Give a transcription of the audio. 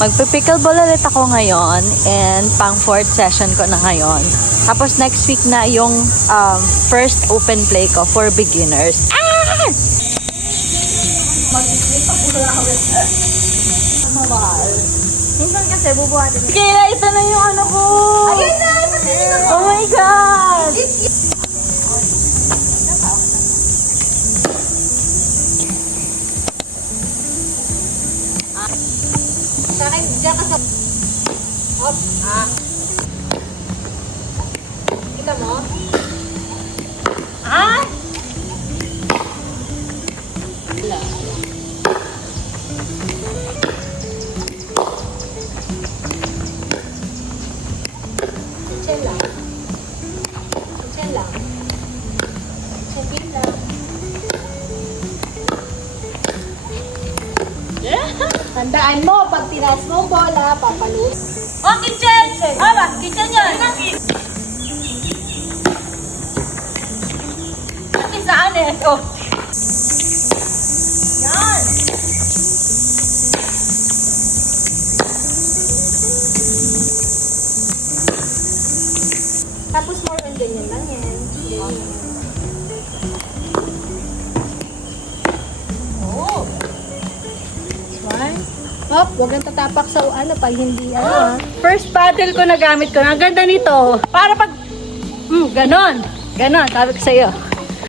Magpi-pickleball ulit ako ngayon and pang 4th session ko na ngayon. Tapos next week na yung first open play ko for beginners. Mahal. Minsan kasi bubuhatin niya. Kaya ito na yung ano ko. Ayun na! Oh my God! Sa akin, dyan ka sa... Hop! Kita mo? Chill lang. Chill lang. Chill lang. Tandaan mo, pag tinas mo bola, papalus. Oh, kitchen! Aba, kitchen yan! Pati saan eh? Oh. Yan! Tapos more on ganyan lang yan. Ganyan. Oh! Hop, huwag kang tatapak sa ano pag hindi ano. First paddle ko na gamit ko. Ang ganda nito. Para pag... ganon. Ganon, sabi ko sa'yo.